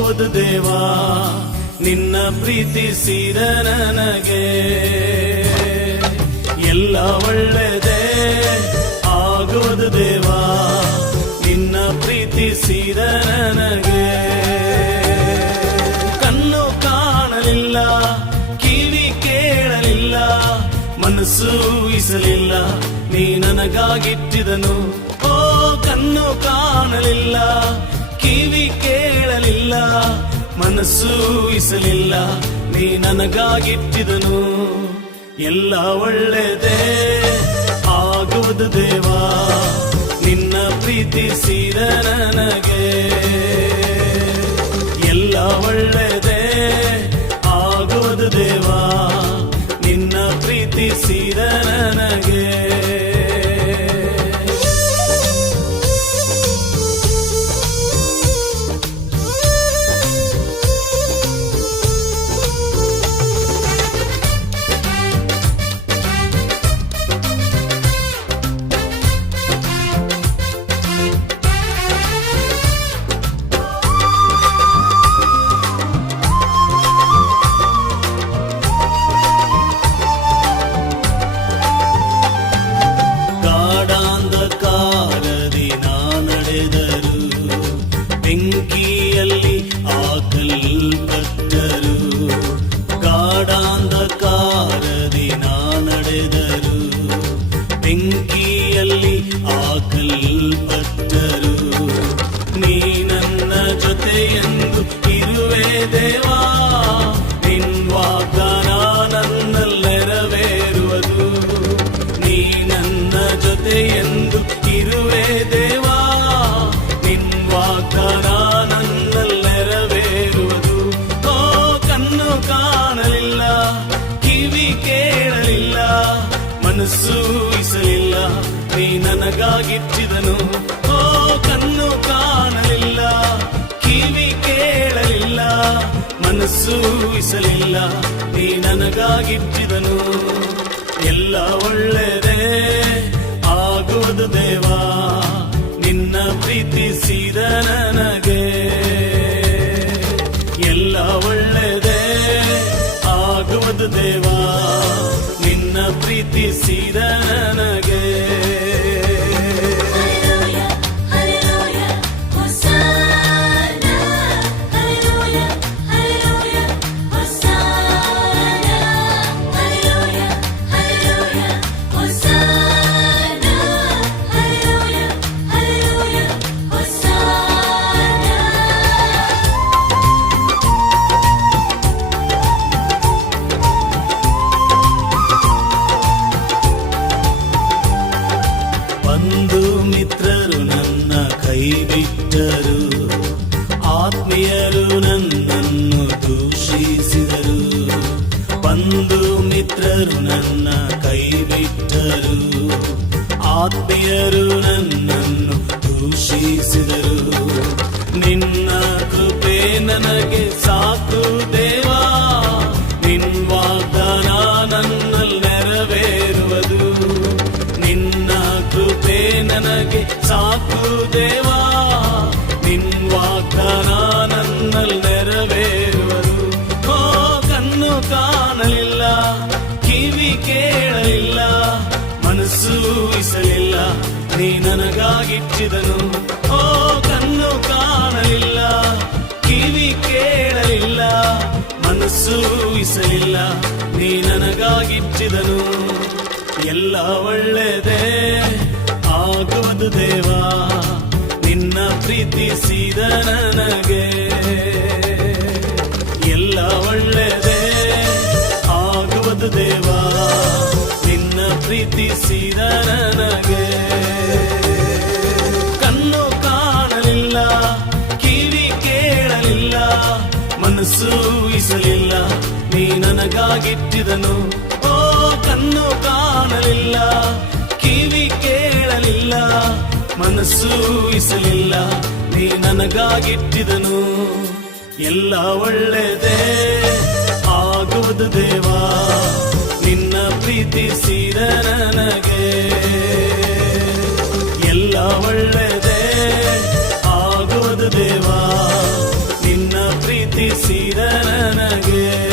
ಆಗುವುದು ದೇವಾ ನಿನ್ನ ಪ್ರೀತಿಸಿದ ನನಗೆ. ಎಲ್ಲ ಒಳ್ಳೆದೇ ಆಗುವುದು ದೇವಾ ನಿನ್ನ ಪ್ರೀತಿಸಿದ ನನಗೆ. ಕಣ್ಣು ಕಾಣಲಿಲ್ಲ, ಕಿವಿ ಕೇಳಲಿಲ್ಲ, ಮನಸ್ಸು ಊಹಿಸಲಿಲ್ಲ, ನೀ ನನಗಾಗಿಟ್ಟಿದನು. ಓ ಕಣ್ಣು ಕಾಣಲಿಲ್ಲ, ಕಿವಿ ಕೇಳಲಿಲ್ಲ, ಮನಸ್ಸು ಊಹಿಸಲಿಲ್ಲ, ನೀ ನನಗಾಗಿಟ್ಟಿದನು. ಎಲ್ಲ ಒಳ್ಳೆದೇ ಆಗುವುದು ದೇವಾ ನಿನ್ನ ಪ್ರೀತಿಸಿದ ನನಗೆ. ಎಲ್ಲ ಒಳ್ಳೆದೇ ಆಗುವುದು ದೇವಾ ನಿನ್ನ ಪ್ರೀತಿಸಿದ ನನಗೆ. ಬೆಂಕಿಯಲ್ಲಿ ಹಾಕಲ್ಪಟ್ಟರು, ಗಾಢಾಂಧಕಾರದಿ ನಾ ನಡೆದರು. ಬೆಂಕಿಯಲ್ಲಿ ಹಾಕಲ್ಪಟ್ಟರು, ನೀ ನನ್ನ ಜೊತೆಯೆಂದು ಇರುವೆ ದೇವಾ. ನಿನ್ ವಾಗ್ದಾನ ನನ್ನಲ್ಲಿ ನೆರವೇರುವುದು. ನೀ ನನ್ನ ಜೊತೆಯೆಂದು ಇರುವೆ ದೇವಾ. ನಿನ್ ವಾಗ್ದಾನ ನನ್ನಲ್ಲಿ ನೆರವೇರುವುದು. ಓ ಕಣ್ಣು ಕಾಣಲಿಲ್ಲ, ಕಿವಿ ಕೇಳಲಿಲ್ಲ, ಮನಸ್ಸು ಊಹಿಸಲಿಲ್ಲ, ನೀ ನನಗಾಗಿಟ್ಟಿದನು. ಓ ಕಣ್ಣು ಕಾಣಲಿಲ್ಲ, ಕಿವಿ ಕೇಳಲಿಲ್ಲ, ಮನಸ್ಸು ಊಹಿಸಲಿಲ್ಲ, ನೀ ನನಗಾಗಿಟ್ಟಿದನು. ಎಲ್ಲ ಒಳ್ಳೆದೇ ಆಗುವುದು ದೇವಾ ನಿನ್ನ ಪ್ರೀತಿಸಿದ ನನಗೆ. ಎಲ್ಲ ಒಳ್ಳೆದೇ ಆಗುವುದು ದೇವಾ ನಿನ್ನ ಪ್ರೀತಿಸಿದ ನನಗೆ. ಬಂಧು ಮಿತ್ರರು ನನ್ನ ಕೈ ಬಿಟ್ಟರು, ಆತ್ಮೀಯರು ನನ್ನನ್ನು ದೂಷಿಸಿದರು. ಬಂಧು ಮಿತ್ರರು ನನ್ನ ಕೈ ಬಿಟ್ಟರು, ಆತ್ಮೀಯರು ನನ್ನನ್ನು ದೂಷಿಸಿದರು. ನಿನ್ನ ಕೃಪೆ ನನಗೆ ಸಾಕು ದೇವಾ. ನಿನ್ ವಾಗ್ದಾನ ನನ್ನಲ್ಲಿ ನೆರವೇರುವುದು. ನಿನ್ನ ಕೃಪೆ ನನಗೆ ಸಾಕು ದೇವಾ. ನಿನ್ ವಾಗ್ದಾನ ನನ್ನಲ್ಲಿ ನೆರವೇರುವುದು. ಓ ಕಣ್ಣು ಕಾಣಲಿಲ್ಲ, ಕಿವಿ ಕೇಳಲಿಲ್ಲ, ಮನಸ್ಸು ಊಹಿಸಲಿಲ್ಲ, ನೀ ನನಗಾಗಿಟ್ಟಿದನು. ಓ ಕಣ್ಣು ಕಾಣಲಿಲ್ಲ, ಕಿವಿ ಕೇಳಲಿಲ್ಲ, ಮನಸ್ಸು ಊಹಿಸಲಿಲ್ಲ, ನೀ ನನಗಾಗಿಟ್ಟಿದನು. ಎಲ್ಲ ಒಳ್ಳೆದೇ ಆಗುವುದು ದೇವಾ ನಿನ್ನ ಪ್ರೀತಿಸಿದ ನನಗೆ. ಎಲ್ಲ ಒಳ್ಳೆದೇ ಆಗುವುದು ದೇವಾ ನಿನ್ನ ಪ್ರೀತಿಸಿದ ನನಗೆ. ಕಣ್ಣು ಕಾಣಲಿಲ್ಲ, ಕಿವಿ ಕೇಳಲಿಲ್ಲ, ಮನಸ್ಸು ಊಹಿಸಲಿಲ್ಲ, ನೀ ನನಗಾಗಿಟ್ಟಿದನು. ಓ ಕಣ್ಣು ಕಾಣಲಿಲ್ಲ, ಕಿವಿ ಕೇಳಲಿಲ್ಲ, ಮನಸ್ಸು ಊಹಿಸಲಿಲ್ಲ, ನೀ ನನಗಾಗಿಟ್ಟಿದನು. ಎಲ್ಲ ಒಳ್ಳೆದೇ ಆಗುವುದು ದೇವಾ ನಿನ್ನ ಪ್ರೀತಿಸಿದ ನನಗೆ. ಎಲ್ಲ ಒಳ್ಳೆದೇ ಆಗುವುದು ದೇವಾ ನಿನ್ನ ನನಗೆ